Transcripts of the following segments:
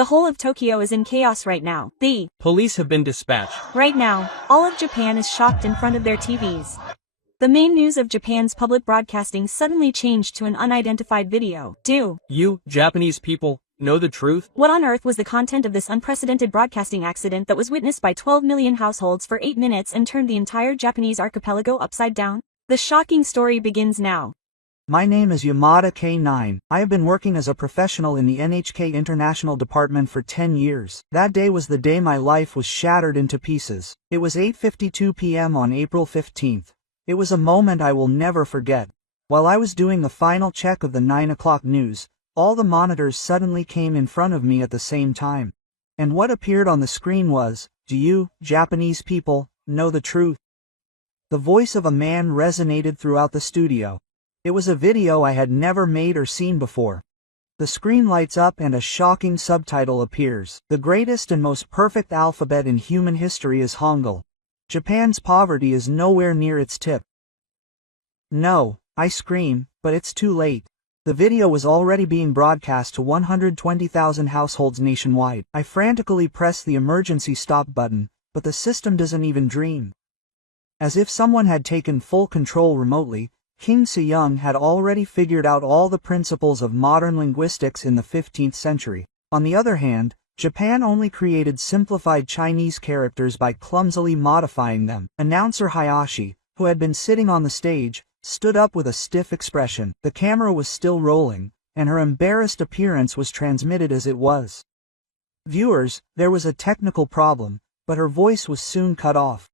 The whole of Tokyo is in chaos right now. The police have been dispatched. Right now, all of Japan is shocked in front of their TVs. The main news of Japan's public broadcasting suddenly changed to an unidentified video. Do you, Japanese people, know the truth? What on earth was the content of this unprecedented broadcasting accident that was witnessed by 12 million households for 8 minutes and turned the entire Japanese archipelago upside down? The shocking story begins now. My name is Yamada K9. I have been working as a professional in the NHK International Department for 10 years. That day was the day my life was shattered into pieces. It was 8:52 p.m. on April 15th. It was a moment I will never forget. While I was doing the final check of the 9 o'clock news, all the monitors suddenly came in front of me at the same time. And what appeared on the screen was, "Do you, Japanese people, know the truth?" The voice of a man resonated throughout the studio. It was a video I had never made or seen before. The screen lights up and a shocking subtitle appears. The greatest and most perfect alphabet in human history is Hangul. Japan's poverty is nowhere near its tip. No, I scream, but it's too late. The video was already being broadcast to 120,000 households nationwide. I frantically press the emergency stop button, but the system doesn't even dream. As if someone had taken full control remotely, King Sejong had already figured out all the principles of modern linguistics in the 15th century. On the other hand, Japan only created simplified Chinese characters by clumsily modifying them. Announcer Hayashi, who had been sitting on the stage, stood up with a stiff expression. The camera was still rolling, and her embarrassed appearance was transmitted as it was. Viewers, there was a technical problem, but her voice was soon cut off.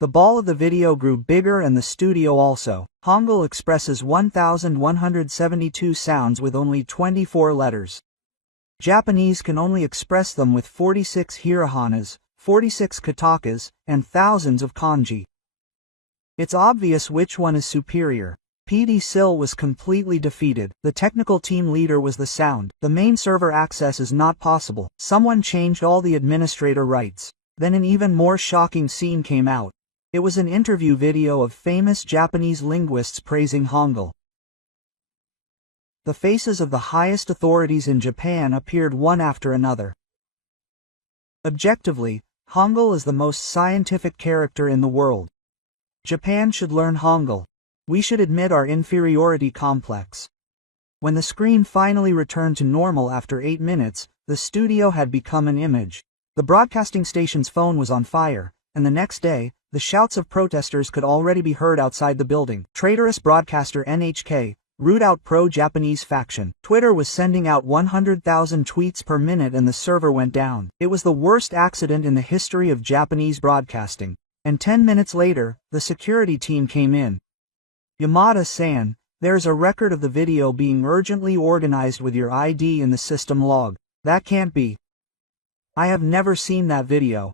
The ball of the video grew bigger and the studio also. Hangul expresses 1,172 sounds with only 24 letters. Japanese can only express them with 46 hiraganas, 46 katakas, and thousands of kanji. It's obvious which one is superior. PD Sil was completely defeated. The technical team leader was the sound. The main server access is not possible. Someone changed all the administrator rights. Then an even more shocking scene came out. It was an interview video of famous Japanese linguists praising Hangul. The faces of the highest authorities in Japan appeared one after another. Objectively, Hangul is the most scientific character in the world. Japan should learn Hangul. We should admit our inferiority complex. When the screen finally returned to normal after 8 minutes, the studio had become an image. The broadcasting station's phone was on fire, and the next day, the shouts of protesters could already be heard outside the building. Traitorous broadcaster NHK, root out pro-Japanese faction. Twitter was sending out 100,000 tweets per minute and the server went down. It was the worst accident in the history of Japanese broadcasting. And 10 minutes later, the security team came in. Yamada-san, there's a record of the video being urgently organized with your ID in the system log. That can't be. I have never seen that video.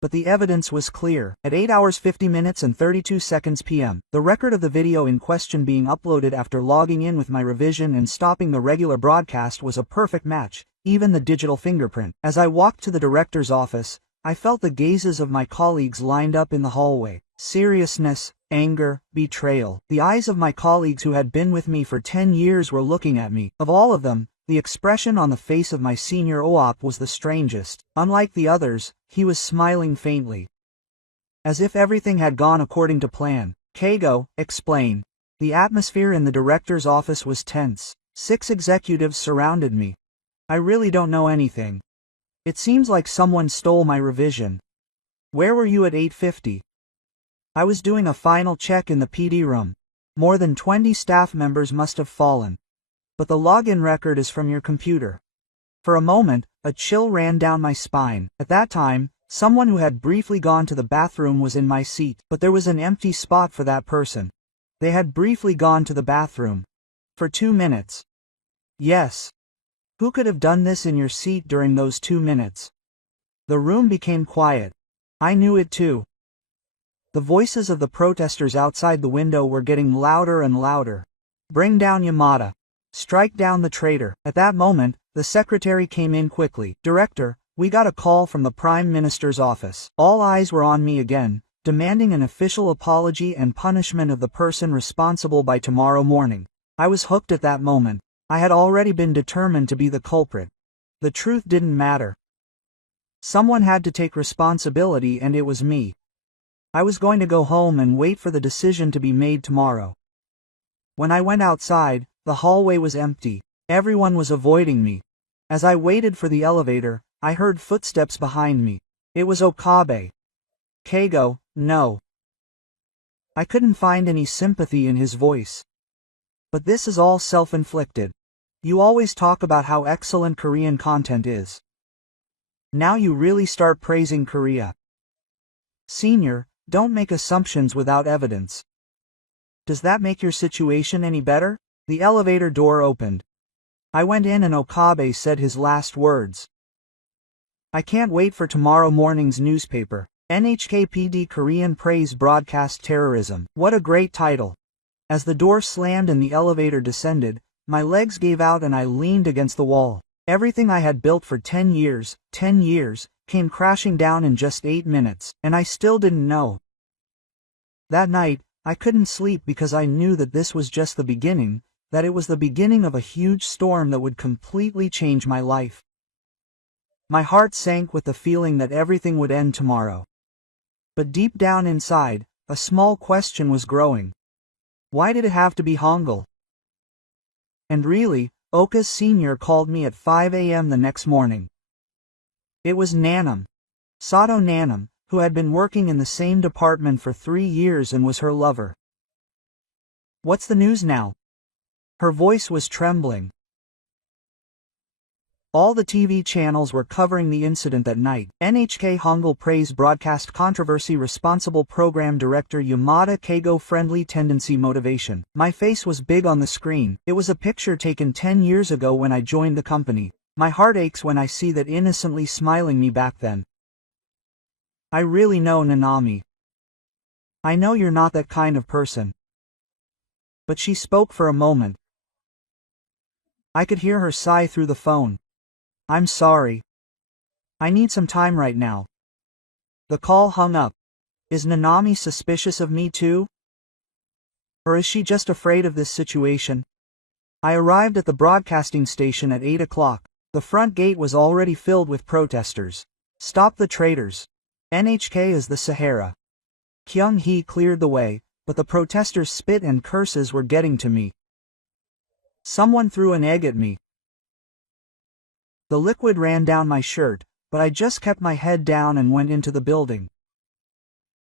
But the evidence was clear. At 8 hours 50 minutes and 32 seconds p.m., the record of the video in question being uploaded after logging in with my revision and stopping the regular broadcast was a perfect match, even the digital fingerprint. As I walked to the director's office, I felt the gazes of my colleagues lined up in the hallway. Seriousness, anger, betrayal. The eyes of my colleagues who had been with me for 10 years were looking at me. Of all of them, the expression on the face of my senior OOP was the strangest. Unlike the others, he was smiling faintly. As if everything had gone according to plan. Keigo, explain. The atmosphere in the director's office was tense. 6 executives surrounded me. I really don't know anything. It seems like someone stole my revision. Where were you at 8:50? I was doing a final check in the PD room. More than 20 staff members must have fallen. But the login record is from your computer. For a moment, a chill ran down my spine. At that time, someone who had briefly gone to the bathroom was in my seat, but there was an empty spot for that person. They had briefly gone to the bathroom. For 2 minutes. Yes. Who could have done this in your seat during those 2 minutes? The room became quiet. I knew it too. The voices of the protesters outside the window were getting louder and louder. Bring down Yamada. Strike down the traitor. At that moment, the secretary came in quickly. Director, we got a call from the Prime Minister's office. All eyes were on me again, demanding an official apology and punishment of the person responsible by tomorrow morning. I was hooked at that moment. I had already been determined to be the culprit. The truth didn't matter. Someone had to take responsibility, and it was me. I was going to go home and wait for the decision to be made tomorrow. When I went outside, the hallway was empty. Everyone was avoiding me. As I waited for the elevator, I heard footsteps behind me. It was Okabe. Keigo, no. I couldn't find any sympathy in his voice. But this is all self-inflicted. You always talk about how excellent Korean content is. Now you really start praising Korea. Senior, don't make assumptions without evidence. Does that make your situation any better? The elevator door opened. I went in and Okabe said his last words. I can't wait for tomorrow morning's newspaper. NHKPD Korean Praise Broadcast Terrorism. What a great title. As the door slammed and the elevator descended, my legs gave out and I leaned against the wall. Everything I had built for 10 years, came crashing down in just 8 minutes, and I still didn't know. That night, I couldn't sleep because I knew that this was just the beginning, that it was the beginning of a huge storm that would completely change my life. My heart sank with the feeling that everything would end tomorrow. But deep down inside, a small question was growing. Why did it have to be Hangul? And really, Oka's senior called me at 5 a.m. the next morning. It was Nanam. Sato Nanam, who had been working in the same department for 3 years and was her lover. What's the news now? Her voice was trembling. All the TV channels were covering the incident that night. NHK Hangul Praise Broadcast Controversy Responsible Program Director Yamada Keigo Friendly Tendency Motivation. My face was big on the screen. It was a picture taken 10 years ago when I joined the company. My heart aches when I see that innocently smiling me back then. I really know, Nanami. I know you're not that kind of person. But she spoke for a moment. I could hear her sigh through the phone. I'm sorry. I need some time right now. The call hung up. Is Nanami suspicious of me too? Or is she just afraid of this situation? I arrived at the broadcasting station at 8 o'clock. The front gate was already filled with protesters. Stop the traitors. NHK is the Sahara. Kyung-hee cleared the way, but the protesters' spit and curses were getting to me. Someone threw an egg at me. The liquid ran down my shirt, but I just kept my head down and went into the building.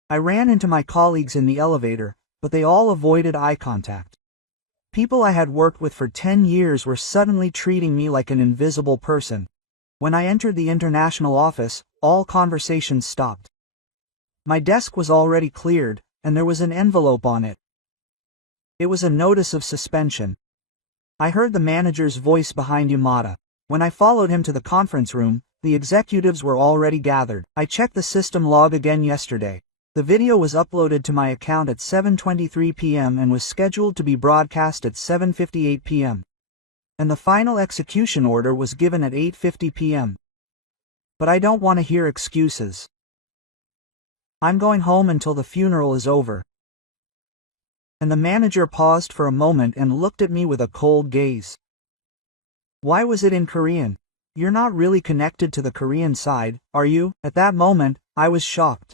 I ran into my colleagues in the elevator, but they all avoided eye contact. People I had worked with for 10 years were suddenly treating me like an invisible person. When I entered the international office, all conversations stopped. My desk was already cleared, and there was an envelope on it. It was a notice of suspension. I heard the manager's voice behind Yamada. When I followed him to the conference room, the executives were already gathered. I checked the system log again yesterday. The video was uploaded to my account at 7:23 p.m. and was scheduled to be broadcast at 7:58 p.m. And the final execution order was given at 8:50 p.m. But I don't want to hear excuses. I'm going home until the funeral is over. And the manager paused for a moment and looked at me with a cold gaze. Why was it in Korean? You're not really connected to the Korean side, are you? At that moment, I was shocked.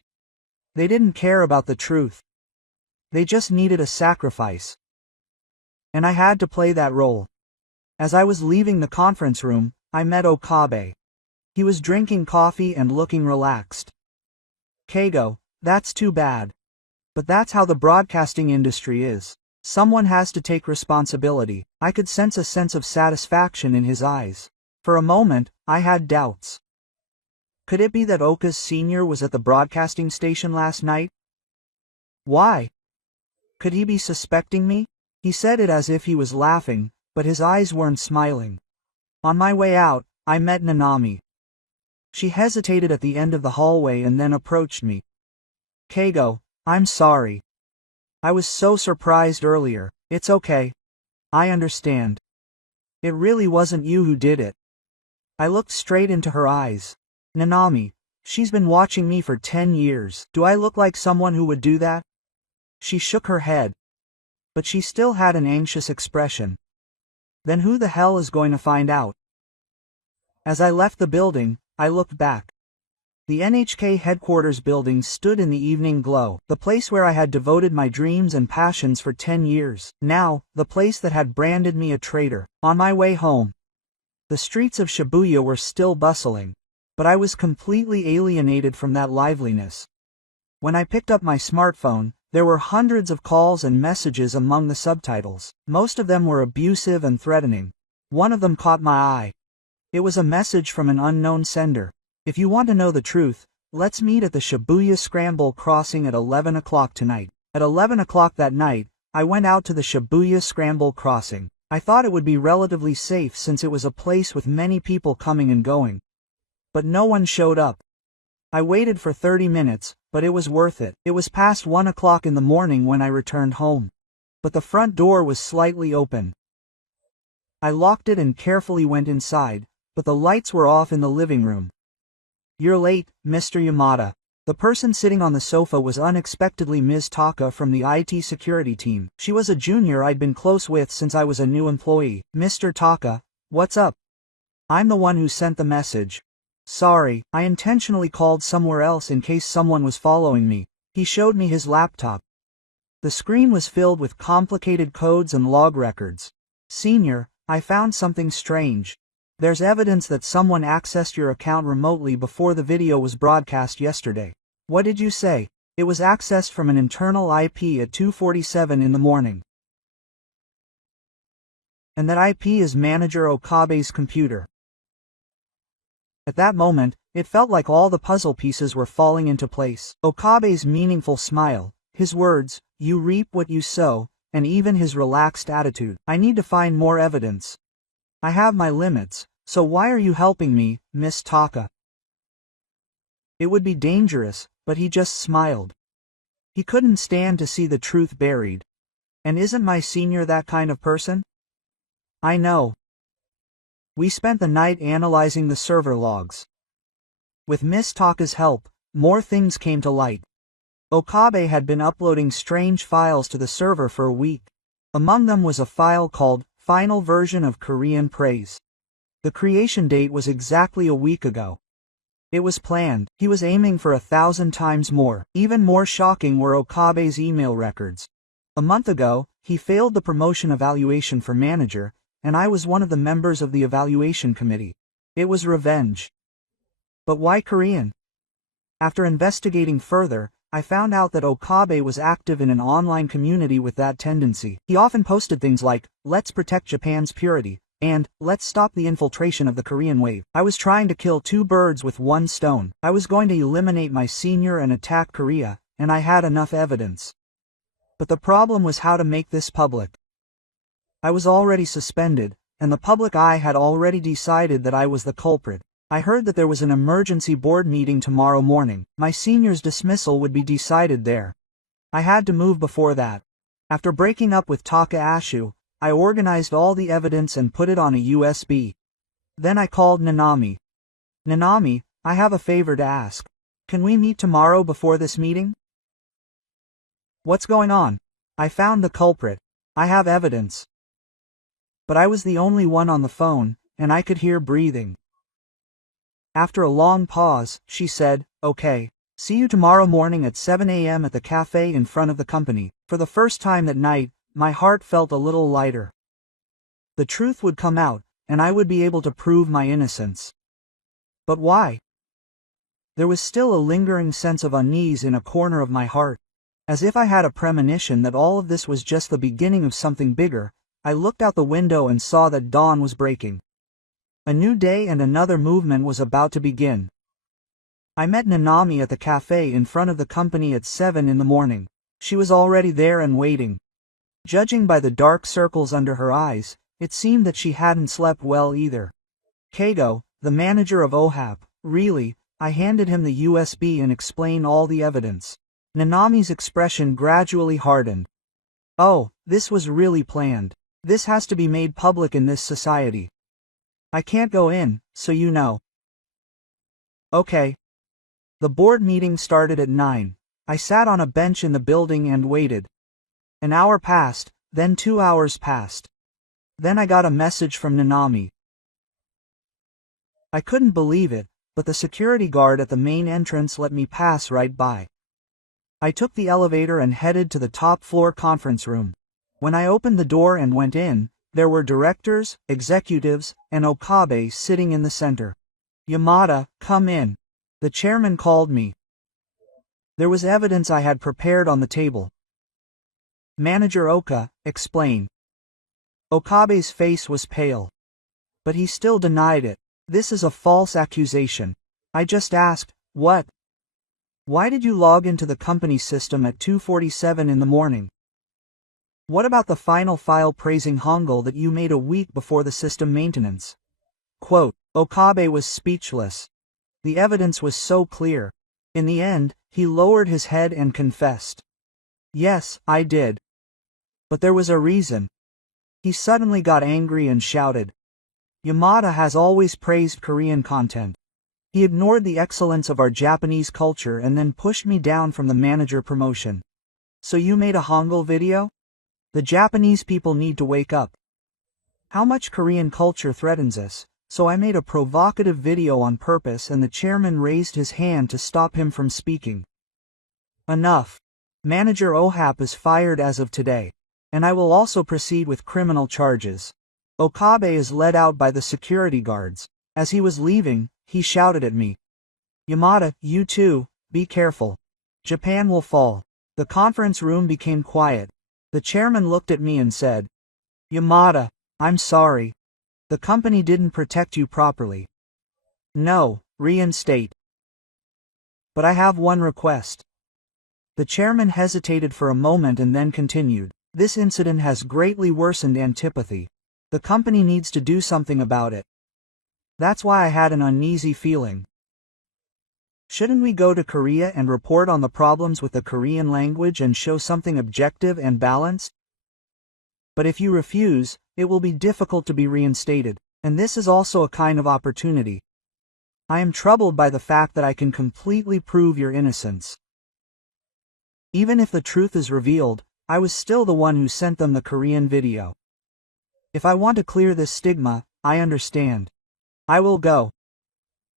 They didn't care about the truth. They just needed a sacrifice. And I had to play that role. As I was leaving the conference room, I met Okabe. He was drinking coffee and looking relaxed. Keigo, that's too bad. But that's how the broadcasting industry is. Someone has to take responsibility. I could sense a sense of satisfaction in his eyes. For a moment, I had doubts. Could it be that Oka's senior was at the broadcasting station last night? Why? Could he be suspecting me? He said it as if he was laughing, but his eyes weren't smiling. On my way out, I met Nanami. She hesitated at the end of the hallway and then approached me. Keigo, I'm sorry. I was so surprised earlier. It's okay. I understand. It really wasn't you who did it. I looked straight into her eyes. Nanami, she's been watching me for 10 years. Do I look like someone who would do that? She shook her head. But she still had an anxious expression. Then who the hell is going to find out? As I left the building, I looked back. The NHK headquarters building stood in the evening glow, the place where I had devoted my dreams and passions for 10 years. Now, the place that had branded me a traitor. On my way home, the streets of Shibuya were still bustling, but I was completely alienated from that liveliness. When I picked up my smartphone, there were hundreds of calls and messages among the subtitles. Most of them were abusive and threatening. One of them caught my eye. It was a message from an unknown sender. If you want to know the truth, let's meet at the Shibuya Scramble crossing at 11 o'clock tonight. At 11 o'clock that night, I went out to the Shibuya Scramble crossing. I thought it would be relatively safe since it was a place with many people coming and going. But no one showed up. I waited for 30 minutes, but it was worth it. It was past 1 o'clock in the morning when I returned home. But the front door was slightly open. I locked it and carefully went inside, but the lights were off in the living room. "You're late, Mr. Yamada." The person sitting on the sofa was unexpectedly Ms. Taka from the IT security team. She was a junior I'd been close with since I was a new employee. "Mr. Taka, what's up?" "I'm the one who sent the message. Sorry, I intentionally called somewhere else in case someone was following me." He showed me his laptop. The screen was filled with complicated codes and log records. "Senior, I found something strange. There's evidence that someone accessed your account remotely before the video was broadcast yesterday." "What did you say?" "It was accessed from an internal IP at 2:47 in the morning. And that IP is Manager Okabe's computer." At that moment, it felt like all the puzzle pieces were falling into place. Okabe's meaningful smile, his words, "You reap what you sow," and even his relaxed attitude. "I need to find more evidence. I have my limits, so why are you helping me, Miss Taka?" It would be dangerous, but he just smiled. He couldn't stand to see the truth buried. And isn't my senior that kind of person? "I know." We spent the night analyzing the server logs. With Miss Taka's help, more things came to light. Okabe had been uploading strange files to the server for a week. Among them was a file called Final Version of Korean Praise. The creation date was exactly a week ago. It was planned. He was aiming for 1,000 times more. Even more shocking were Okabe's email records. A month ago, he failed the promotion evaluation for manager, and I was one of the members of the evaluation committee. It was revenge. But why Korean? After investigating further, I found out that Okabe was active in an online community with that tendency. He often posted things like, "Let's protect Japan's purity," and "Let's stop the infiltration of the Korean wave." I was trying to kill two birds with one stone. I was going to eliminate my senior and attack Korea, and I had enough evidence. But the problem was how to make this public. I was already suspended, and the public eye had already decided that I was the culprit. I heard that there was an emergency board meeting tomorrow morning. My senior's dismissal would be decided there. I had to move before that. After breaking up with Taka Ashu, I organized all the evidence and put it on a USB. Then I called Nanami. "Nanami, I have a favor to ask. Can we meet tomorrow before this meeting?" "What's going on?" "I found the culprit. I have evidence." But I was the only one on the phone, and I could hear breathing. After a long pause, she said, "Okay. See you tomorrow morning at 7 a.m. at the cafe in front of the company." For the first time that night, my heart felt a little lighter. The truth would come out, and I would be able to prove my innocence. But why? There was still a lingering sense of unease in a corner of my heart. As if I had a premonition that all of this was just the beginning of something bigger, I looked out the window and saw that dawn was breaking. A new day and another movement was about to begin. I met Nanami at the cafe in front of the company at 7 in the morning. She was already there and waiting. Judging by the dark circles under her eyes, it seemed that she hadn't slept well either. "Kago, the manager of OHAP, really?" I handed him the USB and explained all the evidence. Nanami's expression gradually hardened. "Oh, this was really planned. This has to be made public in this society. I can't go in, so you know." "Okay." The board meeting started at 9. I sat on a bench in the building and waited. An hour passed, then 2 hours passed. Then I got a message from Nanami. I couldn't believe it, but the security guard at the main entrance let me pass right by. I took the elevator and headed to the top floor conference room. When I opened the door and went in, there were directors, executives, and Okabe sitting in the center. "Yamada, come in." The chairman called me. There was evidence I had prepared on the table. "Manager Oka, explain." Okabe's face was pale. But he still denied it. "This is a false accusation. I just asked, what? Why did you log into the company system at 2:47 in the morning? What about the final file praising Hangul that you made a week before the system maintenance?" Quote, Okabe was speechless. The evidence was so clear. In the end, he lowered his head and confessed. "Yes, I did. But there was a reason." He suddenly got angry and shouted. "Yamada has always praised Korean content. He ignored the excellence of our Japanese culture and then pushed me down from the manager promotion. So you made a Hangul video? The Japanese people need to wake up. How much Korean culture threatens us, so I made a provocative video on purpose and the chairman raised his hand to stop him from speaking. Enough. Manager Ohap is fired as of today. And I will also proceed with criminal charges." Okabe is led out by the security guards. As he was leaving, he shouted at me. "Yamada, you too, be careful. Japan will fall." The conference room became quiet. The chairman looked at me and said, "Yamada, I'm sorry. The company didn't protect you properly. No, reinstate. But I have one request." The chairman hesitated for a moment and then continued. "This incident has greatly worsened antipathy. The company needs to do something about it. That's why I had an uneasy feeling. Shouldn't we go to Korea and report on the problems with the Korean language and show something objective and balanced? But if you refuse, it will be difficult to be reinstated, and this is also a kind of opportunity. I am troubled by the fact that I can completely prove your innocence. Even if the truth is revealed, I was still the one who sent them the Korean video. If I want to clear this stigma, I understand. I will go."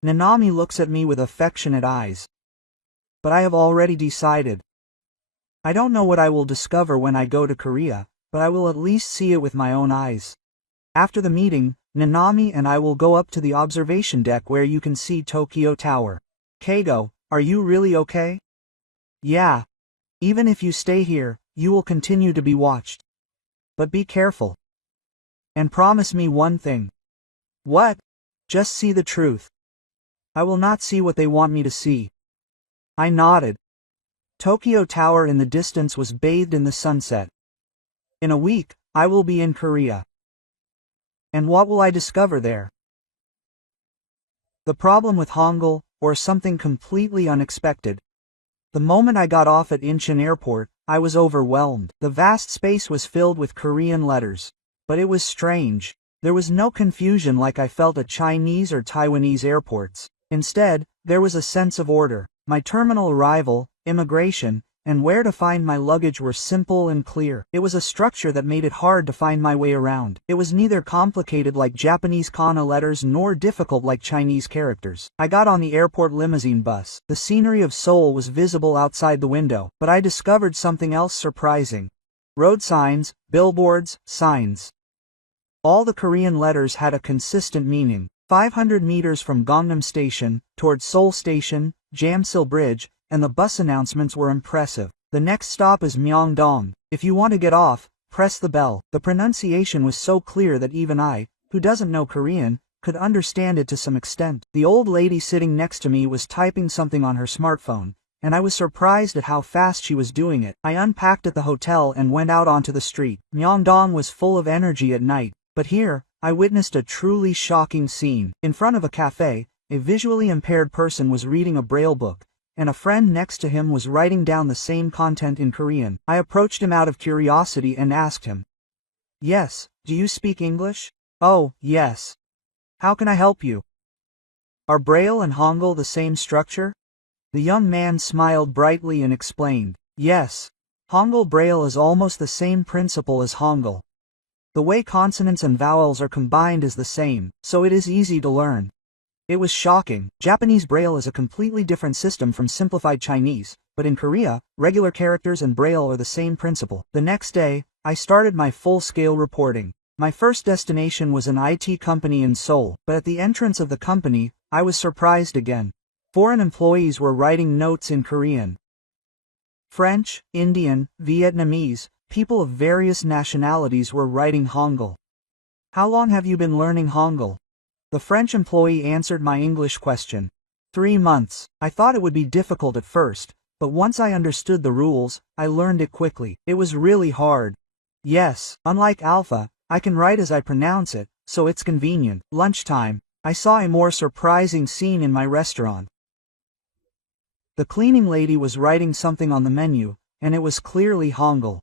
Nanami looks at me with affectionate eyes. "But I have already decided. I don't know what I will discover when I go to Korea, but I will at least see it with my own eyes. After the meeting, Nanami and I will go up to the observation deck where you can see Tokyo Tower. Keigo, are you really okay?" "Yeah. Even if you stay here, you will continue to be watched. But be careful. And promise me one thing." "What?" "Just see the truth. I will not see what they want me to see." I nodded. Tokyo Tower in the distance was bathed in the sunset. In a week, I will be in Korea. And what will I discover there? The problem with Hangul, or something completely unexpected. The moment I got off at Incheon Airport, I was overwhelmed. The vast space was filled with Korean letters. But it was strange. There was no confusion like I felt at Chinese or Taiwanese airports. Instead, there was a sense of order. My terminal arrival, immigration, and where to find my luggage were simple and clear. It was a structure that made it hard to find my way around. It was neither complicated like Japanese kana letters nor difficult like Chinese characters. I got on the airport limousine bus. The scenery of Seoul was visible outside the window, but I discovered something else surprising. Road signs, billboards, signs. All the Korean letters had a consistent meaning. 500 meters from Gangnam Station, towards Seoul Station, Jamsil Bridge, and the bus announcements were impressive. The next stop is Myeongdong. If you want to get off, press the bell. The pronunciation was so clear that even I, who doesn't know Korean, could understand it to some extent. The old lady sitting next to me was typing something on her smartphone, and I was surprised at how fast she was doing it. I unpacked at the hotel and went out onto the street. Myeongdong was full of energy at night, but here, I witnessed a truly shocking scene. In front of a cafe, a visually impaired person was reading a braille book, and a friend next to him was writing down the same content in Korean. I approached him out of curiosity and asked him, "Yes, do you speak English?" "Oh, yes. How can I help you?" "Are Braille and Hangul the same structure?" The young man smiled brightly and explained, "Yes. Hangul Braille is almost the same principle as Hangul. The way consonants and vowels are combined is the same, so it is easy to learn. It was shocking. Japanese Braille is a completely different system from simplified Chinese, but in Korea, regular characters and Braille are the same principle. The next day, I started my full-scale reporting. My first destination was an IT company in Seoul, but at the entrance of the company, I was surprised again. Foreign employees were writing notes in Korean, French, Indian, Vietnamese, people of various nationalities were writing Hangul. How long have you been learning Hangul? The French employee answered my English question. 3 months. I thought it would be difficult at first, but once I understood the rules, I learned it quickly. It was really hard. Yes, unlike Alpha, I can write as I pronounce it, so it's convenient. Lunchtime, I saw a more surprising scene in my restaurant. The cleaning lady was writing something on the menu, and it was clearly Hangul.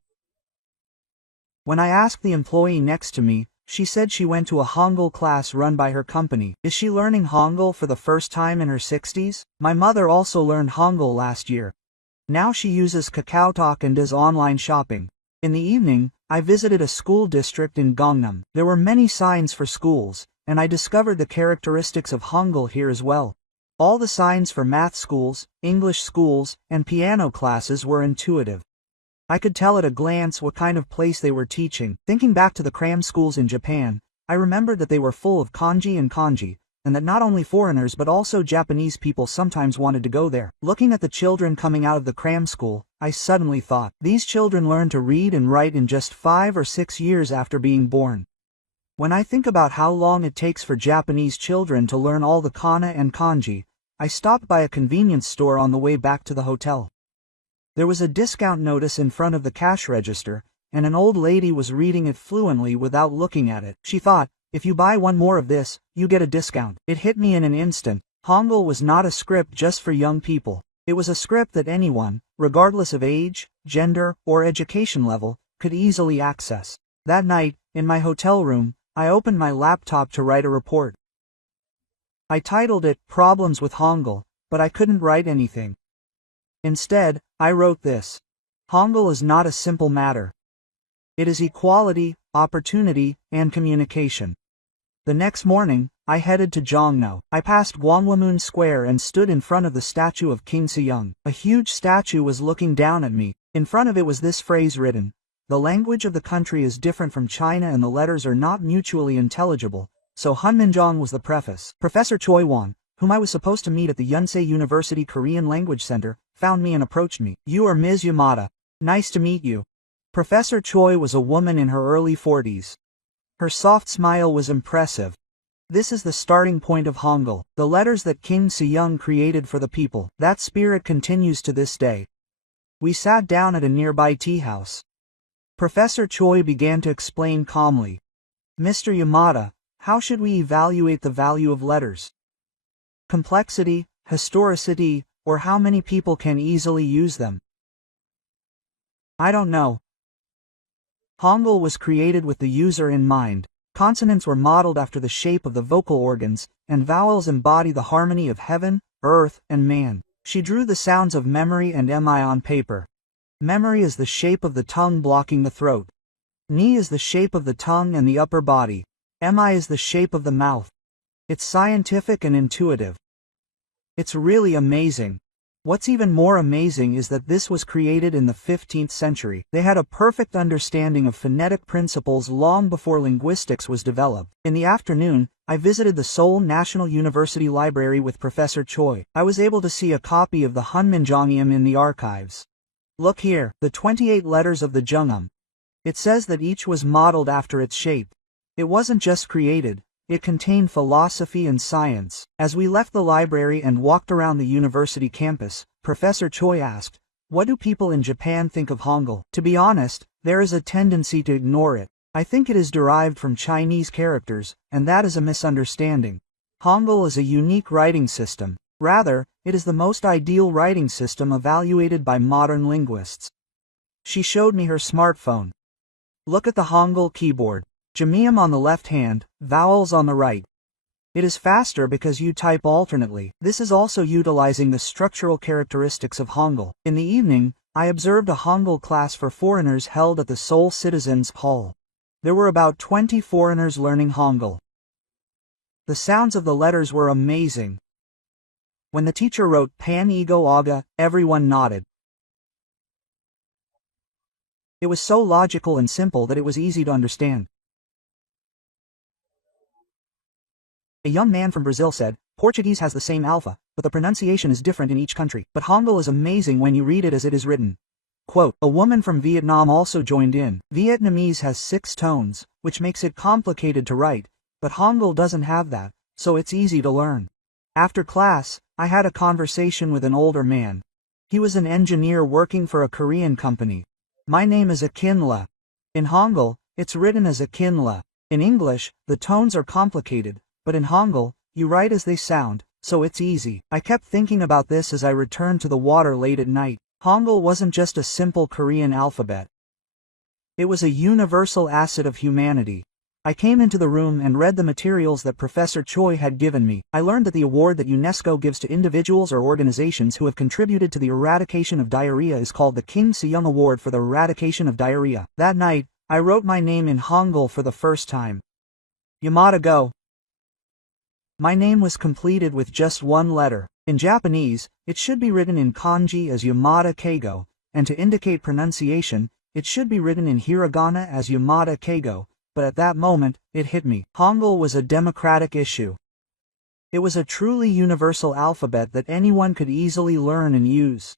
When I asked the employee next to me, she said she went to a Hangul class run by her company. Is she learning Hangul for the first time in her 60s? My mother also learned Hangul last year. Now she uses KakaoTalk and does online shopping. In the evening, I visited a school district in Gangnam. There were many signs for schools, and I discovered the characteristics of Hangul here as well. All the signs for math schools, English schools, and piano classes were intuitive. I could tell at a glance what kind of place they were teaching. Thinking back to the cram schools in Japan, I remembered that they were full of kanji, and that not only foreigners but also Japanese people sometimes wanted to go there. Looking at the children coming out of the cram school, I suddenly thought, these children learn to read and write in just 5 or 6 years after being born. When I think about how long it takes for Japanese children to learn all the kana and kanji, I stopped by a convenience store on the way back to the hotel. There was a discount notice in front of the cash register, and an old lady was reading it fluently without looking at it. She thought, if you buy one more of this, you get a discount. It hit me in an instant. Hangul was not a script just for young people. It was a script that anyone, regardless of age, gender, or education level, could easily access. That night, in my hotel room, I opened my laptop to write a report. I titled it, Problems with Hangul, but I couldn't write anything. Instead, I wrote this. Hangul is not a simple matter. It is equality, opportunity, and communication. The next morning, I headed to Jongno. I passed Gwanghwamun Square and stood in front of the statue of King Sejong. A huge statue was looking down at me. In front of it was this phrase written, the language of the country is different from China and the letters are not mutually intelligible. So Hunminjeong was the preface. Professor Choi Won, whom I was supposed to meet at the Yonsei University Korean Language Center, found me and approached me. You are Ms. Yamada. Nice to meet you. Professor Choi was a woman in her early 40s. Her soft smile was impressive. This is the starting point of Hangul, the letters that King Sejong created for the people. That spirit continues to this day. We sat down at a nearby tea house. Professor Choi began to explain calmly. Mr. Yamada, how should we evaluate the value of letters? Complexity, historicity, or how many people can easily use them? I don't know. Hangul was created with the user in mind. Consonants were modeled after the shape of the vocal organs, and vowels embody the harmony of heaven, earth, and man. She drew the sounds of memory and mi on paper. Memory is the shape of the tongue blocking the throat. Ni is the shape of the tongue and the upper body. Mi is the shape of the mouth. It's scientific and intuitive. It's really amazing. What's even more amazing is that this was created in the 15th century. They had a perfect understanding of phonetic principles long before linguistics was developed. In the afternoon, I visited the Seoul National University Library with Professor Choi. I was able to see a copy of the Hunminjeongeum in the archives. Look here, the 28 letters of the Jeongeum. It says that each was modeled after its shape. It wasn't just created, it contained philosophy and science. As we left the library and walked around the university campus, Professor Choi asked, what do people in Japan think of Hangul? To be honest, there is a tendency to ignore it. I think it is derived from Chinese characters, and that is a misunderstanding. Hangul is a unique writing system. Rather, it is the most ideal writing system evaluated by modern linguists. She showed me her smartphone. Look at the Hangul keyboard. Jameum on the left hand, vowels on the right. It is faster because you type alternately. This is also utilizing the structural characteristics of Hangul. In the evening, I observed a Hangul class for foreigners held at the Seoul Citizens Hall. There were about 20 foreigners learning Hangul. The sounds of the letters were amazing. When the teacher wrote Pan Ego Aga, everyone nodded. It was so logical and simple that it was easy to understand. A young man from Brazil said, Portuguese has the same alpha, but the pronunciation is different in each country. But Hangul is amazing when you read it as it is written. Quote, a woman from Vietnam also joined in. Vietnamese has 6 tones, which makes it complicated to write, but Hangul doesn't have that, so it's easy to learn. After class, I had a conversation with an older man. He was an engineer working for a Korean company. My name is Akinla. In Hangul, it's written as Akinla. In English, the tones are complicated, but in Hangul, you write as they sound, so it's easy. I kept thinking about this as I returned to the water late at night. Hangul wasn't just a simple Korean alphabet. It was a universal asset of humanity. I came into the room and read the materials that Professor Choi had given me. I learned that the award that UNESCO gives to individuals or organizations who have contributed to the eradication of diarrhea is called the King Sejong Award for the Eradication of Diarrhea. That night, I wrote my name in Hangul for the first time. Yamada Go. My name was completed with just one letter. In Japanese, it should be written in kanji as Yamada Keigo, and to indicate pronunciation, it should be written in hiragana as Yamada Keigo, but at that moment, it hit me. Hangul was a democratic issue. It was a truly universal alphabet that anyone could easily learn and use.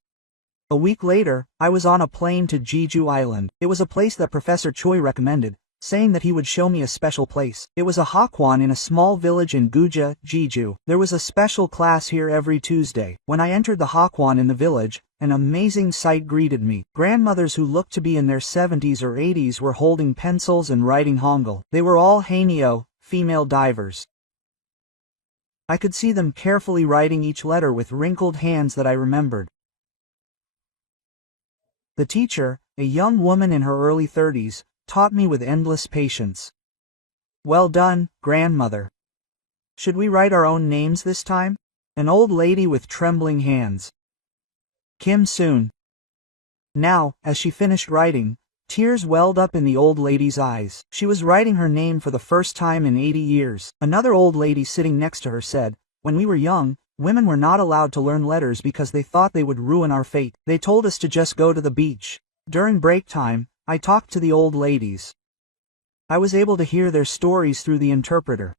A week later, I was on a plane to Jeju Island. It was a place that Professor Choi recommended, saying that he would show me a special place. It was a Hakwan in a small village in Guja, Jeju. There was a special class here every Tuesday. When I entered the Hakwan in the village, an amazing sight greeted me. Grandmothers who looked to be in their 70s or 80s were holding pencils and writing Hangul. They were all Haenyo, female divers. I could see them carefully writing each letter with wrinkled hands that I remembered. The teacher, a young woman in her early 30s, taught me with endless patience. Well done, grandmother. Should we write our own names this time? An old lady with trembling hands. Kim Soon. Now, as she finished writing, tears welled up in the old lady's eyes. She was writing her name for the first time in 80 years. Another old lady sitting next to her said, when we were young, women were not allowed to learn letters because they thought they would ruin our fate. They told us to just go to the beach. During break time, I talked to the old ladies. I was able to hear their stories through the interpreter.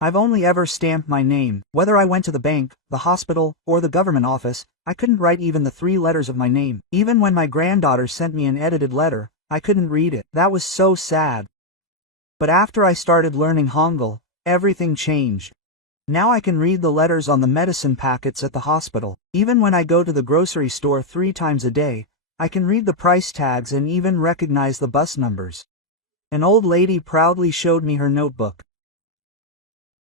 I've only ever stamped my name. Whether I went to the bank, the hospital, or the government office, I couldn't write even the 3 letters of my name. Even when my granddaughter sent me an edited letter, I couldn't read it. That was so sad. But after I started learning Hangul, everything changed. Now I can read the letters on the medicine packets at the hospital. Even when I go to the grocery store 3 times a day, I can read the price tags and even recognize the bus numbers. An old lady proudly showed me her notebook.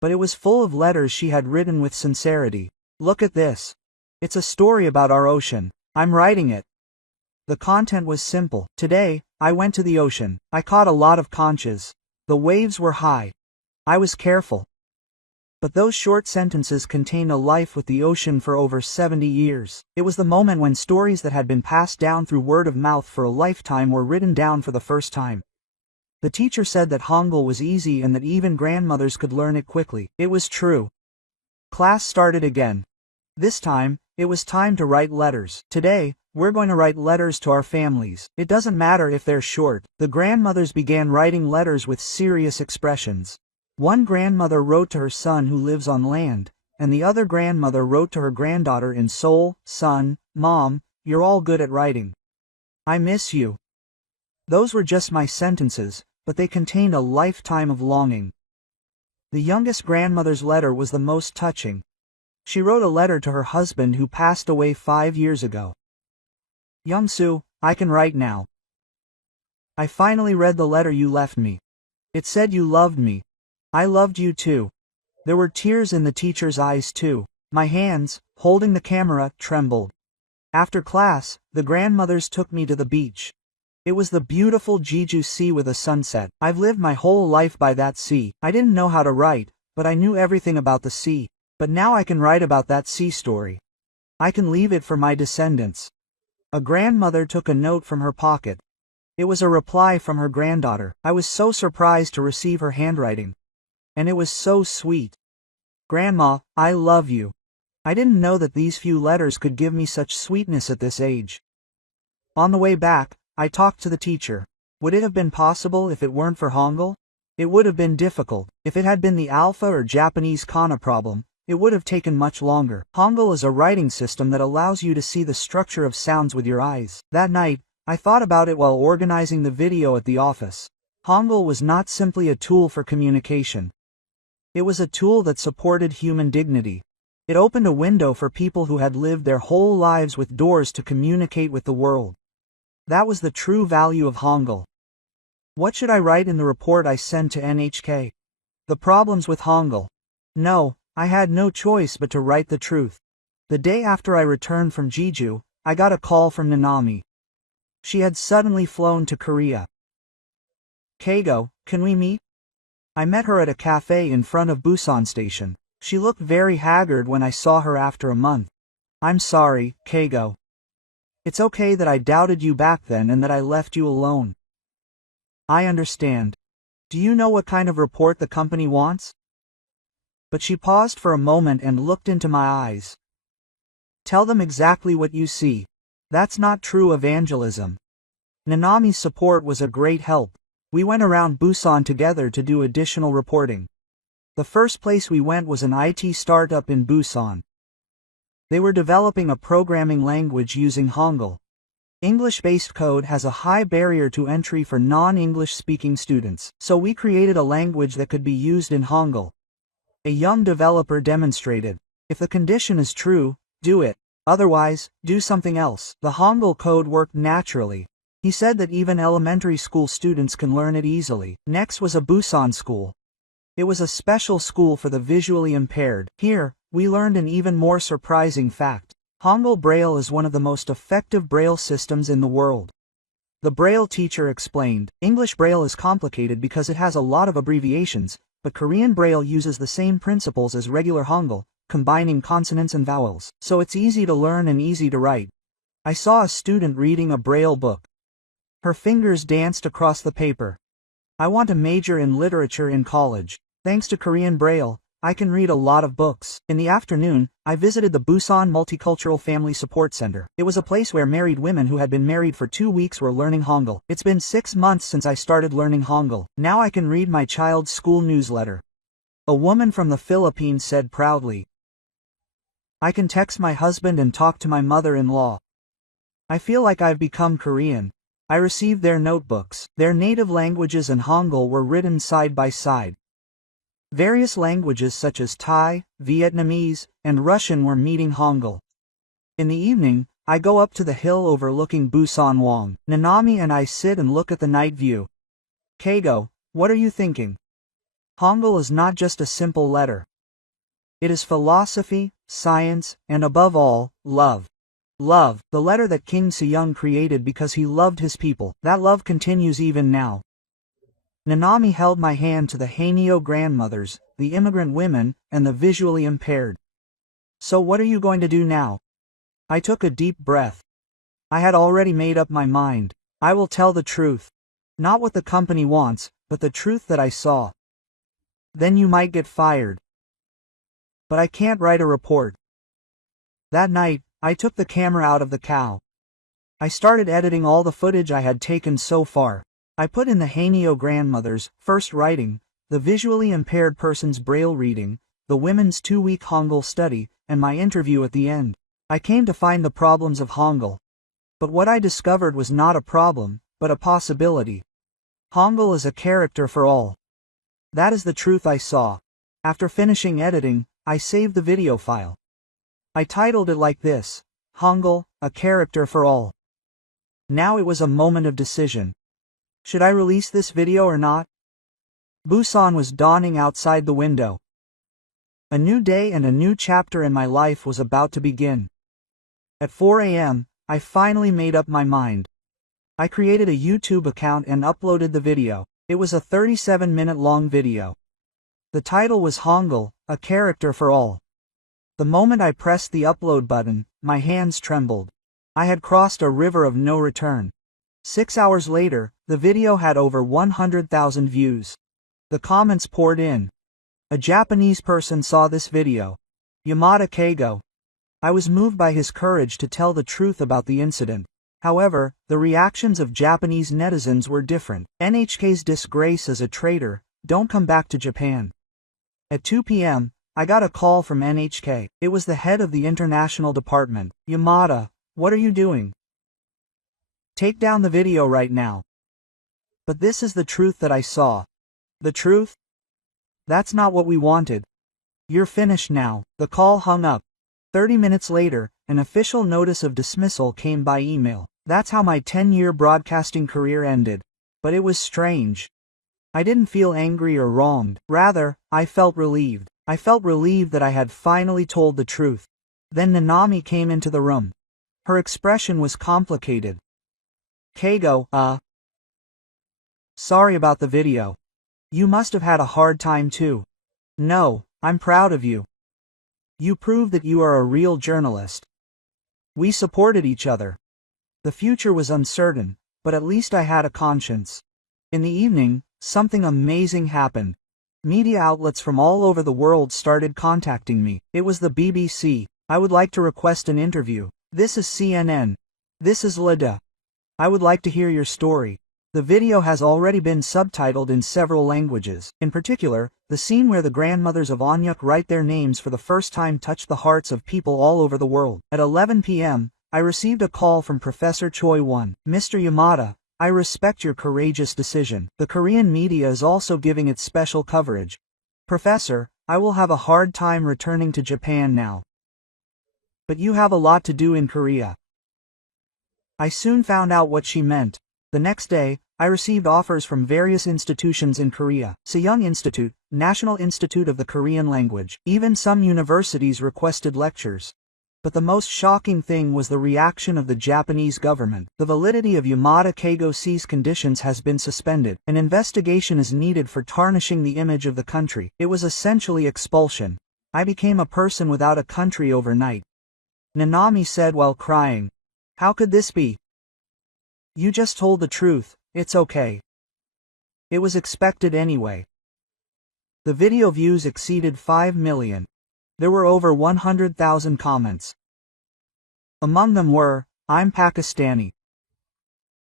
But it was full of letters she had written with sincerity. Look at this. It's a story about our ocean. I'm writing it. The content was simple. Today, I went to the ocean. I caught a lot of conches. The waves were high. I was careful. But those short sentences contain a life with the ocean for over 70 years. It was the moment when stories that had been passed down through word of mouth for a lifetime were written down for the first time. The teacher said that Hangul was easy and that even grandmothers could learn it quickly. It was true. Class started again. This time, it was time to write letters. Today, we're going to write letters to our families. It doesn't matter if they're short. The grandmothers began writing letters with serious expressions. One grandmother wrote to her son who lives on land, and the other grandmother wrote to her granddaughter in Seoul, Son, Mom, you're all good at writing. I miss you. Those were just my sentences, but they contained a lifetime of longing. The youngest grandmother's letter was the most touching. She wrote a letter to her husband who passed away 5 years ago. Young-soo, I can write now. I finally read the letter you left me. It said you loved me. I loved you too. There were tears in the teacher's eyes too. My hands, holding the camera, trembled. After class, the grandmothers took me to the beach. It was the beautiful Jeju Sea with a sunset. I've lived my whole life by that sea. I didn't know how to write, but I knew everything about the sea. But now I can write about that sea story. I can leave it for my descendants. A grandmother took a note from her pocket. It was a reply from her granddaughter. I was so surprised to receive her handwriting. And it was so sweet. Grandma, I love you. I didn't know that these few letters could give me such sweetness at this age. On the way back, I talked to the teacher. Would it have been possible if it weren't for Hangul? It would have been difficult. If it had been the Alpha or Japanese kana problem, it would have taken much longer. Hangul is a writing system that allows you to see the structure of sounds with your eyes. That night, I thought about it while organizing the video at the office. Hangul was not simply a tool for communication. It was a tool that supported human dignity. It opened a window for people who had lived their whole lives with doors to communicate with the world. That was the true value of Hangul. What should I write in the report I sent to NHK? The problems with Hangul. No, I had no choice but to write the truth. The day after I returned from Jeju, I got a call from Nanami. She had suddenly flown to Korea. Keigo, can we meet? I met her at a cafe in front of Busan Station. She looked very haggard when I saw her after a month. I'm sorry, Keigo. It's okay that I doubted you back then and that I left you alone. I understand. Do you know what kind of report the company wants? But she paused for a moment and looked into my eyes. Tell them exactly what you see. That's not true evangelism. Nanami's support was a great help. We went around Busan together to do additional reporting. The first place we went was an IT startup in Busan. They were developing a programming language using Hangul. English-based code has a high barrier to entry for non-English speaking students, so we created a language that could be used in Hangul. A young developer demonstrated, if the condition is true, do it. Otherwise, do something else. The Hangul code worked naturally. He said that even elementary school students can learn it easily. Next was a Busan school. It was a special school for the visually impaired. Here, we learned an even more surprising fact. Hangul Braille is one of the most effective Braille systems in the world. The Braille teacher explained, English Braille is complicated because it has a lot of abbreviations, but Korean Braille uses the same principles as regular Hangul, combining consonants and vowels, so it's easy to learn and easy to write. I saw a student reading a Braille book. Her fingers danced across the paper. I want to major in literature in college. Thanks to Korean Braille, I can read a lot of books. In the afternoon, I visited the Busan Multicultural Family Support Center. It was a place where married women who had been married for 2 weeks were learning Hangul. It's been 6 months since I started learning Hangul. Now I can read my child's school newsletter. A woman from the Philippines said proudly, I can text my husband and talk to my mother-in-law. I feel like I've become Korean. I received their notebooks. Their native languages and Hangul were written side by side. Various languages such as Thai, Vietnamese, and Russian were meeting Hangul. In the evening, I go up to the hill overlooking Busan Wong. Nanami and I sit and look at the night view. Keigo, what are you thinking? Hangul is not just a simple letter. It is philosophy, science, and above all, love. Love, the letter that King Sejong created because he loved his people. That love continues even now. Nanami held my hand to the Haineo grandmothers, the immigrant women, and the visually impaired. So what are you going to do now? I took a deep breath. I had already made up my mind. I will tell the truth. Not what the company wants, but the truth that I saw. Then you might get fired. But I can't write a report. That night, I took the camera out of the cow. I started editing all the footage I had taken so far. I put in the Haineo grandmother's first writing, the visually impaired person's Braille reading, the women's 2-week Hangul study, and my interview at the end. I came to find the problems of Hangul. But what I discovered was not a problem, but a possibility. Hangul is a character for all. That is the truth I saw. After finishing editing, I saved the video file. I titled it like this, Hangul, a character for all. Now it was a moment of decision. Should I release this video or not? Busan was dawning outside the window. A new day and a new chapter in my life was about to begin. At 4 a.m., I finally made up my mind. I created a YouTube account and uploaded the video. It was a 37-minute long video. The title was Hangul, a character for all. The moment I pressed the upload button, my hands trembled. I had crossed a river of no return. 6 hours later, the video had over 100,000 views. The comments poured in. A Japanese person saw this video. Yamada Keigo. I was moved by his courage to tell the truth about the incident. However, the reactions of Japanese netizens were different. NHK's disgrace as a traitor, don't come back to Japan. At 2 p.m., I got a call from NHK. It was the head of the international department. Yamada, what are you doing? Take down the video right now. But this is the truth that I saw. The truth? That's not what we wanted. You're finished now. The call hung up. 30 minutes later, an official notice of dismissal came by email. That's how my 10-year broadcasting career ended. But it was strange. I didn't feel angry or wronged. Rather, I felt relieved. I felt relieved that I had finally told the truth. Then Nanami came into the room. Her expression was complicated. Keigo, sorry about the video. You must have had a hard time too. No, I'm proud of you. You proved that you are a real journalist. We supported each other. The future was uncertain, but at least I had a conscience. In the evening, something amazing happened. Media outlets from all over the world started contacting me. It was the BBC. I would like to request an interview. This is CNN. This is Lida. I would like to hear your story. The video has already been subtitled in several languages. In particular, the scene where the grandmothers of Anyuk write their names for the first time touched the hearts of people all over the world. At 11 p.m., I received a call from Professor Choi Won. Mr. Yamada, I respect your courageous decision. The Korean media is also giving it special coverage. Professor, I will have a hard time returning to Japan now. But you have a lot to do in Korea. I soon found out what she meant. The next day, I received offers from various institutions in Korea. Sejong Institute, National Institute of the Korean Language. Even some universities requested lectures. But the most shocking thing was the reaction of the Japanese government. The validity of Yamada Keigo's conditions has been suspended. An investigation is needed for tarnishing the image of the country. It was essentially expulsion. I became a person without a country overnight. Nanami said while crying. How could this be? You just told the truth, it's okay. It was expected anyway. The video views exceeded 5 million. There were over 100,000 comments. Among them were, I'm Pakistani.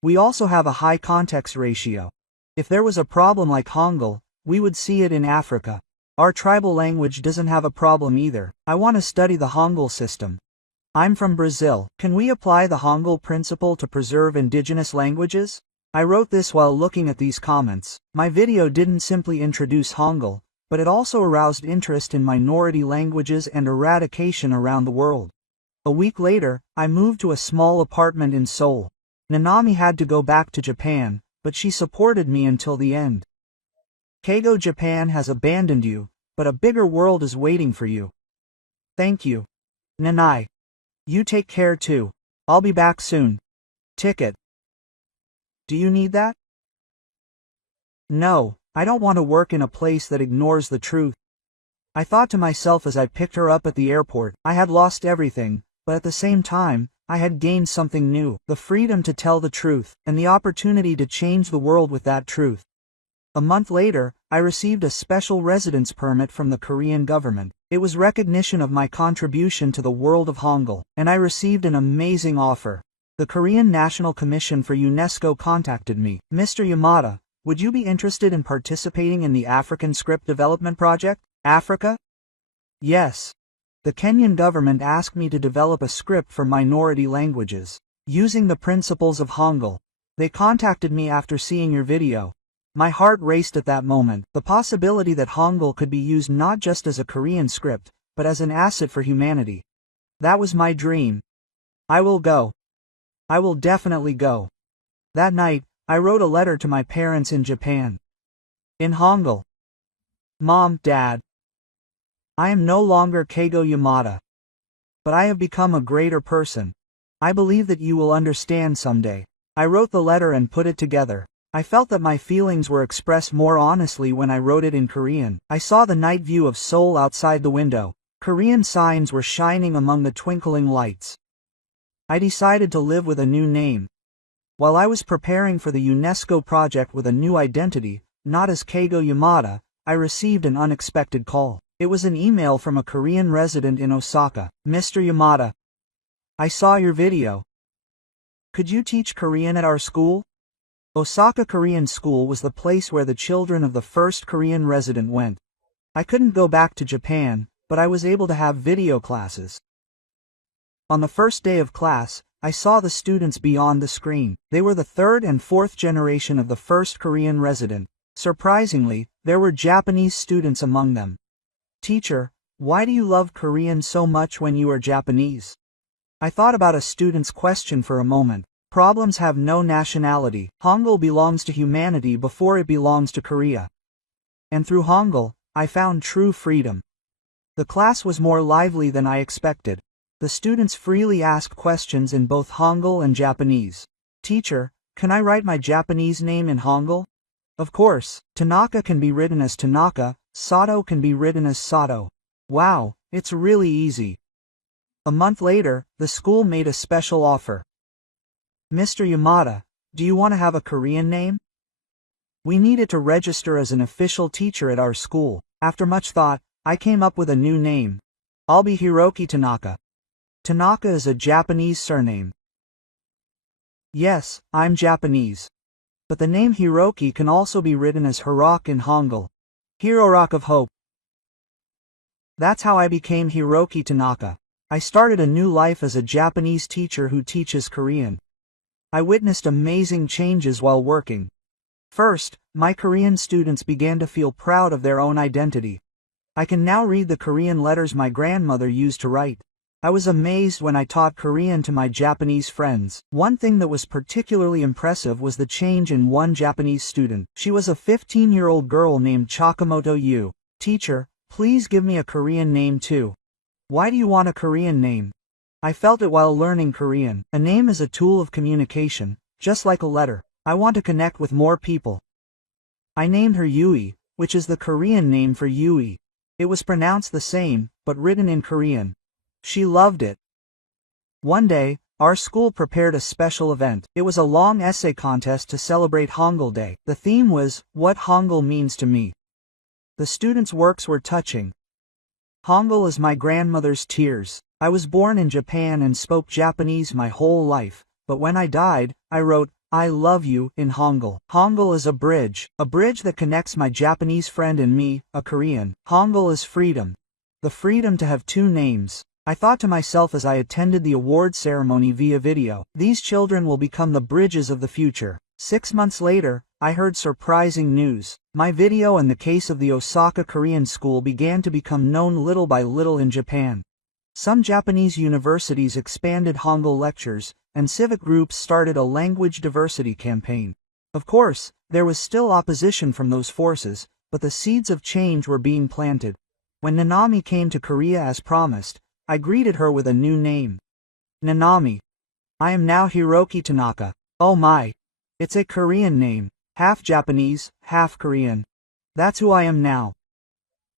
We also have a high context ratio. If there was a problem like Hangul, we would see it in Africa. Our tribal language doesn't have a problem either. I want to study the Hangul system. I'm from Brazil. Can we apply the Hangul principle to preserve indigenous languages? I wrote this while looking at these comments. My video didn't simply introduce Hangul, but it also aroused interest in minority languages and eradication around the world. A week later, I moved to a small apartment in Seoul. Nanami had to go back to Japan, but she supported me until the end. Keigo, Japan has abandoned you, but a bigger world is waiting for you. Thank you. Nanai. You take care too. I'll be back soon. Ticket. Do you need that? No, I don't want to work in a place that ignores the truth. I thought to myself as I picked her up at the airport, I had lost everything, but at the same time, I had gained something new, the freedom to tell the truth, and the opportunity to change the world with that truth. A month later, I received a special residence permit from the Korean government. It was recognition of my contribution to the world of Hangul, and I received an amazing offer. The Korean National Commission for UNESCO contacted me. Mr. Yamada, would you be interested in participating in the African Script Development Project? Africa? Yes. The Kenyan government asked me to develop a script for minority languages, using the principles of Hangul. They contacted me after seeing your video. My heart raced at that moment. The possibility that Hangul could be used not just as a Korean script, but as an asset for humanity. That was my dream. I will go. I will definitely go. That night, I wrote a letter to my parents in Japan. In Hangul. Mom, Dad. I am no longer Keigo Yamada. But I have become a greater person. I believe that you will understand someday. I wrote the letter and put it together. I felt that my feelings were expressed more honestly when I wrote it in Korean. I saw the night view of Seoul outside the window. Korean signs were shining among the twinkling lights. I decided to live with a new name. While I was preparing for the UNESCO project with a new identity, not as Keigo Yamada, I received an unexpected call. It was an email from a Korean resident in Osaka. Mr. Yamada, I saw your video. Could you teach Korean at our school? Osaka Korean School was the place where the children of the first Korean resident went. I couldn't go back to Japan, but I was able to have video classes. On the first day of class, I saw the students beyond the screen. They were the third and fourth generation of the first Korean resident. Surprisingly, there were Japanese students among them. Teacher, why do you love Korean so much when you are Japanese? I thought about a student's question for a moment. Problems have no nationality. Hangul belongs to humanity before it belongs to Korea. And through Hangul, I found true freedom. The class was more lively than I expected. The students freely asked questions in both Hangul and Japanese. Teacher, can I write my Japanese name in Hangul? Of course. Tanaka can be written as Tanaka, Sato can be written as Sato. Wow, it's really easy. A month later, the school made a special offer. Mr. Yamada, do you want to have a Korean name? We needed to register as an official teacher at our school. After much thought, I came up with a new name. I'll be Hiroki Tanaka. Tanaka is a Japanese surname. Yes, I'm Japanese. But the name Hiroki can also be written as Hirok in Hangul. Hirorok of Hope. That's how I became Hiroki Tanaka. I started a new life as a Japanese teacher who teaches Korean. I witnessed amazing changes while working. First, my Korean students began to feel proud of their own identity. I can now read the Korean letters my grandmother used to write. I was amazed when I taught Korean to my Japanese friends. One thing that was particularly impressive was the change in one Japanese student. She was a 15-year-old girl named Chakamoto Yu. Teacher, please give me a Korean name too. Why do you want a Korean name? I felt it while learning Korean. A name is a tool of communication, just like a letter. I want to connect with more people. I named her Yui, which is the Korean name for Yui. It was pronounced the same, but written in Korean. She loved it. One day, our school prepared a special event. It was a long essay contest to celebrate Hangul Day. The theme was, What Hangul Means to Me. The students' works were touching. Hangul is my grandmother's tears. I was born in Japan and spoke Japanese my whole life, but when I died, I wrote, I love you, in Hangul. Hangul is a bridge that connects my Japanese friend and me, a Korean. Hangul is freedom. The freedom to have two names. I thought to myself as I attended the award ceremony via video, these children will become the bridges of the future. 6 months later, I heard surprising news. My video and the case of the Osaka Korean School began to become known little by little in Japan. Some Japanese universities expanded Hangul lectures, and civic groups started a language diversity campaign. Of course, there was still opposition from those forces, but the seeds of change were being planted. When Nanami came to Korea as promised, I greeted her with a new name. Nanami. I am now Hiroki Tanaka. Oh my. It's a Korean name, half Japanese, half Korean. That's who I am now.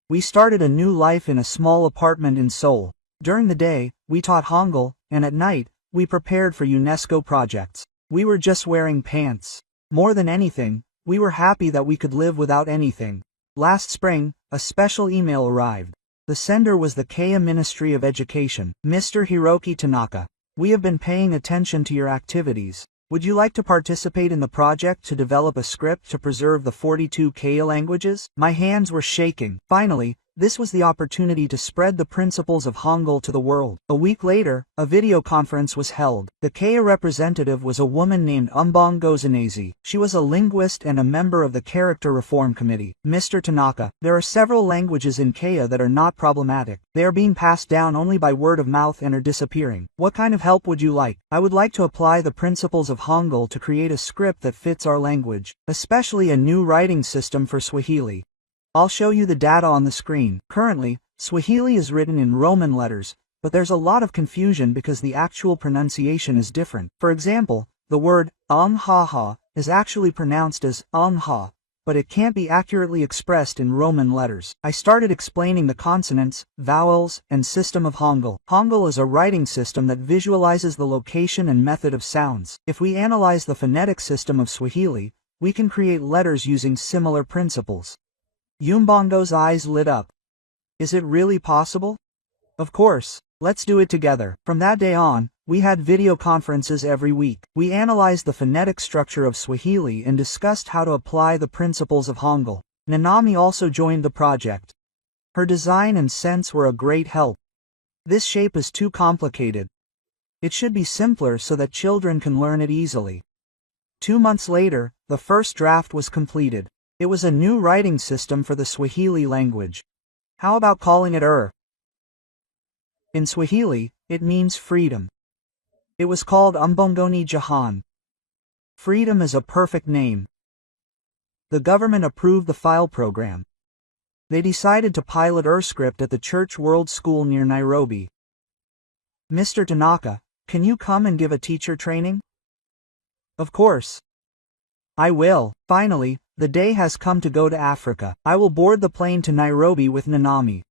We started a new life in a small apartment in Seoul. During the day, we taught Hangul, and at night, we prepared for UNESCO projects. We were just wearing pants. More than anything, we were happy that we could live without anything. Last spring, a special email arrived. The sender was the Keiya Ministry of Education. Mr. Hiroki Tanaka, we have been paying attention to your activities. Would you like to participate in the project to develop a script to preserve the 42 Keiya languages? My hands were shaking. Finally, this was the opportunity to spread the principles of Hangul to the world. A week later, a video conference was held. The Keiya representative was a woman named Umbong Gozanese. She was a linguist and a member of the Character Reform Committee. Mr. Tanaka, there are several languages in Keiya that are not problematic. They are being passed down only by word of mouth and are disappearing. What kind of help would you like? I would like to apply the principles of Hangul to create a script that fits our language, especially a new writing system for Swahili. I'll show you the data on the screen. Currently, Swahili is written in Roman letters, but there's a lot of confusion because the actual pronunciation is different. For example, the word ha is actually pronounced as ha, but it can't be accurately expressed in Roman letters. I started explaining the consonants, vowels, and system of Hangul. Hangul is a writing system that visualizes the location and method of sounds. If we analyze the phonetic system of Swahili, we can create letters using similar principles. Yumbongo's eyes lit up. Is it really possible? Of course, let's do it together. From that day on, we had video conferences every week. We analyzed the phonetic structure of Swahili and discussed how to apply the principles of Hangul. Nanami also joined the project. Her design and sense were a great help. This shape is too complicated. It should be simpler so that children can learn it easily. 2 months later, the first draft was completed. It was a new writing system for the Swahili language. How about calling it In Swahili, it means freedom. It was called Umbongoni Jahan. Freedom is a perfect name. The government approved the file program. They decided to pilot script at the Church World School near Nairobi. Mr. Tanaka, can you come and give a teacher training? Of course. I will. Finally, the day has come to go to Africa. I will board the plane to Nairobi with Nanami.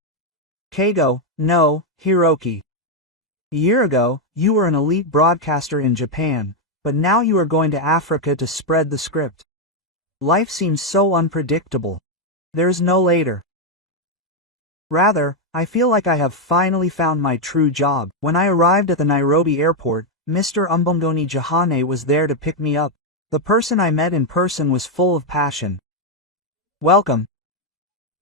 Keigo, no, Hiroki. A year ago, you were an elite broadcaster in Japan, but now you are going to Africa to spread the script. Life seems so unpredictable. There's no later. Rather, I feel like I have finally found my true job. When I arrived at the Nairobi airport, Mr. Umbongoni Jahane was there to pick me up. The person I met in person was full of passion. Welcome.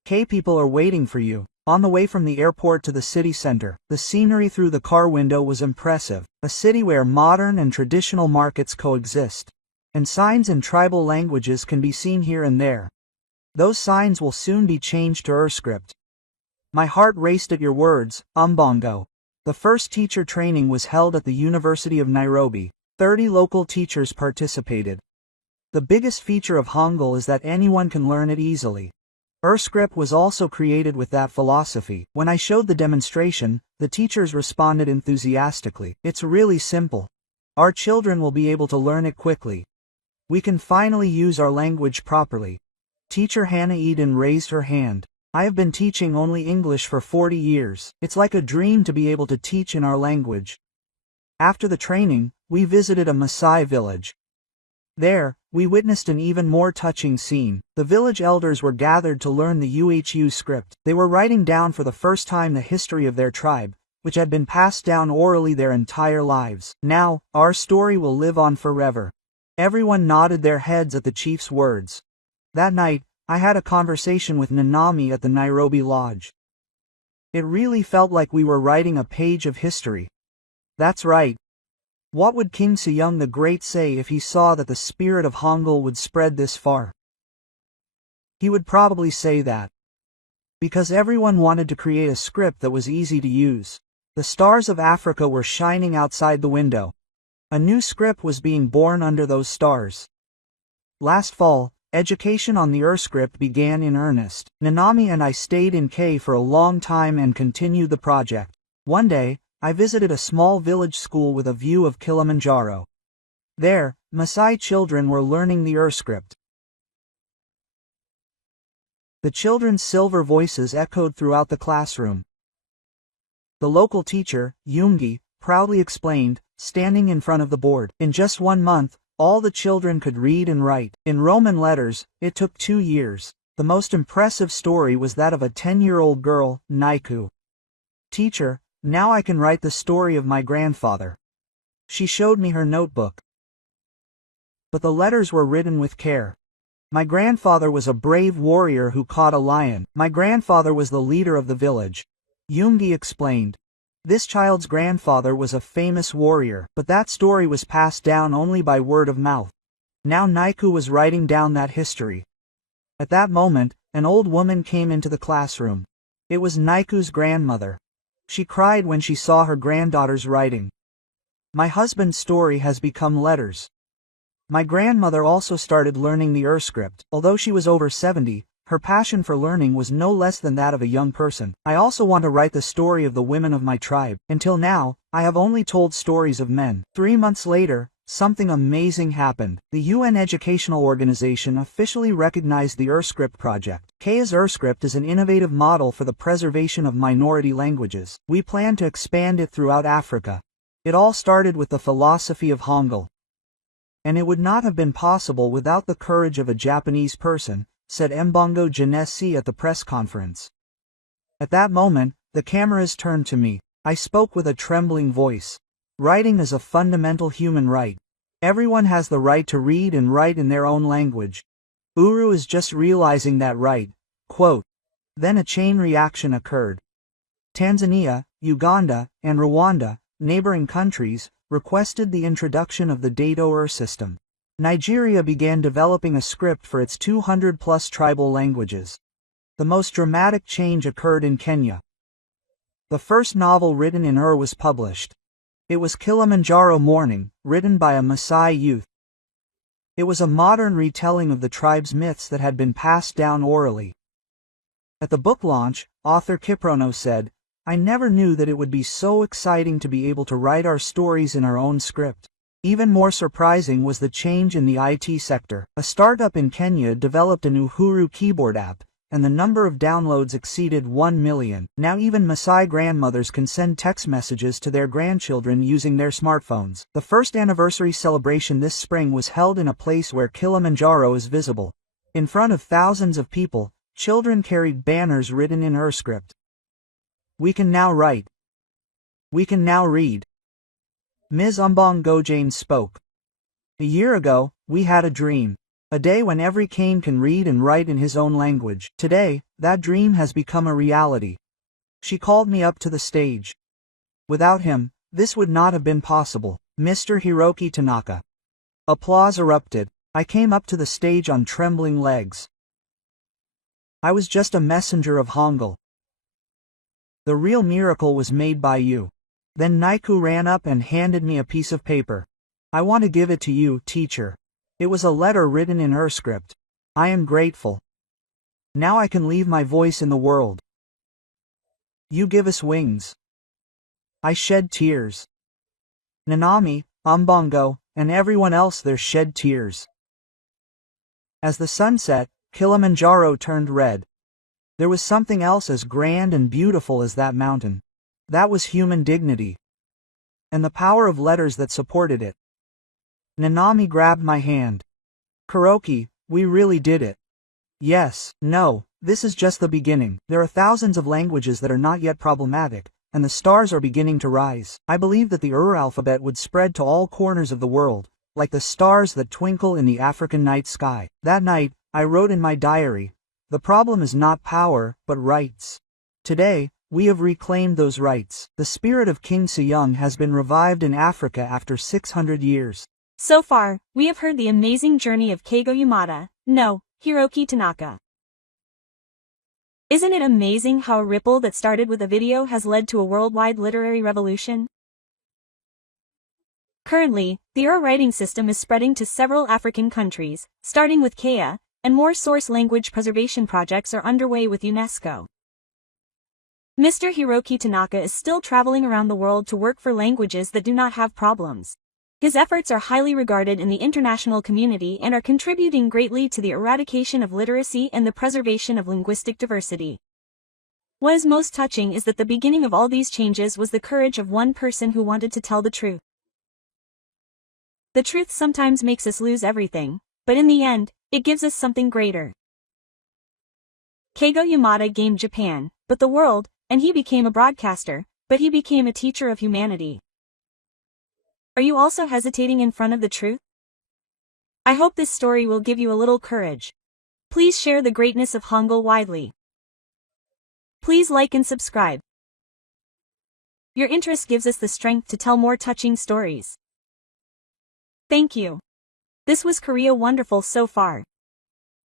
K people are waiting for you. On the way from the airport to the city center, the scenery through the car window was impressive. A city where modern and traditional markets coexist. And signs in tribal languages can be seen here and there. Those signs will soon be changed to script. My heart raced at your words, Umbongo. The first teacher training was held at the University of Nairobi. 30 local teachers participated. The biggest feature of Hangul is that anyone can learn it easily. Script was also created with that philosophy. When I showed the demonstration, the teachers responded enthusiastically. It's really simple. Our children will be able to learn it quickly. We can finally use our language properly. Teacher Hannah Eden raised her hand. I have been teaching only English for 40 years. It's like a dream to be able to teach in our language. After the training, we visited a Maasai village. There, we witnessed an even more touching scene. The village elders were gathered to learn the UHU script. They were writing down for the first time the history of their tribe, which had been passed down orally their entire lives. Now, our story will live on forever. Everyone nodded their heads at the chief's words. That night, I had a conversation with Nanami at the Nairobi Lodge. It really felt like we were writing a page of history. That's right. What would King Sejong the Great say if he saw that the spirit of Hangul would spread this far? He would probably say that. Because everyone wanted to create a script that was easy to use. The stars of Africa were shining outside the window. A new script was being born under those stars. Last fall, education on the script began in earnest. Nanami and I stayed in K for a long time and continued the project. One day, I visited a small village school with a view of Kilimanjaro. There, Maasai children were learning the script. The children's silver voices echoed throughout the classroom. The local teacher, Yungi, proudly explained, standing in front of the board. In just 1 month, all the children could read and write. In Roman letters, it took 2 years. The most impressive story was that of a 10-year-old girl, Naiku. Teacher, now I can write the story of my grandfather. She showed me her notebook. But the letters were written with care. My grandfather was a brave warrior who caught a lion. My grandfather was the leader of the village. Yungi explained. This child's grandfather was a famous warrior, but that story was passed down only by word of mouth. Now Naiku was writing down that history. At that moment, an old woman came into the classroom. It was Naiku's grandmother. She cried when she saw her granddaughter's writing. My husband's story has become letters. My grandmother also started learning the script. Although she was over 70, her passion for learning was no less than that of a young person. I also want to write the story of the women of my tribe. Until now, I have only told stories of men. 3 months later, something amazing happened. The UN Educational Organization officially recognized the script project. Kaya's script is an innovative model for the preservation of minority languages. We plan to expand it throughout Africa. It all started with the philosophy of Hangul. And it would not have been possible without the courage of a Japanese person, said Mbongo Janesi at the press conference. At that moment, the cameras turned to me. I spoke with a trembling voice. Writing is a fundamental human right. Everyone has the right to read and write in their own language. Uru is just realizing that right. Quote. Then a chain reaction occurred. Tanzania, Uganda, and Rwanda, neighboring countries, requested the introduction of the Date-OER system. Nigeria began developing a script for its 200-plus tribal languages. The most dramatic change occurred in Kenya. The first novel written in Ur was published. It was Kilimanjaro Morning, written by a Maasai youth. It was a modern retelling of the tribe's myths that had been passed down orally. At the book launch, author Kiprono said, "I never knew that it would be so exciting to be able to write our stories in our own script." Even more surprising was the change in the IT sector. A startup in Kenya developed an Uhuru keyboard app, and the number of downloads exceeded 1 million. Now even Maasai grandmothers can send text messages to their grandchildren using their smartphones. The first anniversary celebration this spring was held in a place where Kilimanjaro is visible. In front of thousands of people, children carried banners written in Ur script. We can now write. We can now read. Ms. Mbongo Jane spoke. A year ago, we had a dream. A day when every Kane can read and write in his own language. Today, that dream has become a reality. She called me up to the stage. Without him, this would not have been possible. Mr. Hiroki Tanaka. Applause erupted. I came up to the stage on trembling legs. I was just a messenger of Hangul. The real miracle was made by you. Then Naiku ran up and handed me a piece of paper. I want to give it to you, teacher. It was a letter written in Ur script. I am grateful. Now I can leave my voice in the world. You give us wings. I shed tears. Nanami, Mbongo, and everyone else there shed tears. As the sun set, Kilimanjaro turned red. There was something else as grand and beautiful as that mountain. That was human dignity. And the power of letters that supported it. Nanami grabbed my hand. Kuroki, we really did it. Yes, no, this is just the beginning. There are thousands of languages that are not yet problematic, and the stars are beginning to rise. I believe that the Ur alphabet would spread to all corners of the world, like the stars that twinkle in the African night sky. That night, I wrote in my diary, the problem is not power, but rights. Today, we have reclaimed those rights. The spirit of King Sejong has been revived in Africa after 600 years. So far, we have heard the amazing journey of Keigo Yamada, no, Hiroki Tanaka. Isn't it amazing how a ripple that started with a video has led to a worldwide literary revolution? Currently, the Ur writing system is spreading to several African countries, starting with Kenya, and more source language preservation projects are underway with UNESCO. Mr. Hiroki Tanaka is still traveling around the world to work for languages that do not have problems. His efforts are highly regarded in the international community and are contributing greatly to the eradication of literacy and the preservation of linguistic diversity. What is most touching is that the beginning of all these changes was the courage of one person who wanted to tell the truth. The truth sometimes makes us lose everything, but in the end, it gives us something greater. Keigo Yamada gained Japan, but the world, and he became a broadcaster, but he became a teacher of humanity. Are you also hesitating in front of the truth? I hope this story will give you a little courage. Please share the greatness of Hangul widely. Please like and subscribe. Your interest gives us the strength to tell more touching stories. Thank you. This was Korea Wonderful so far.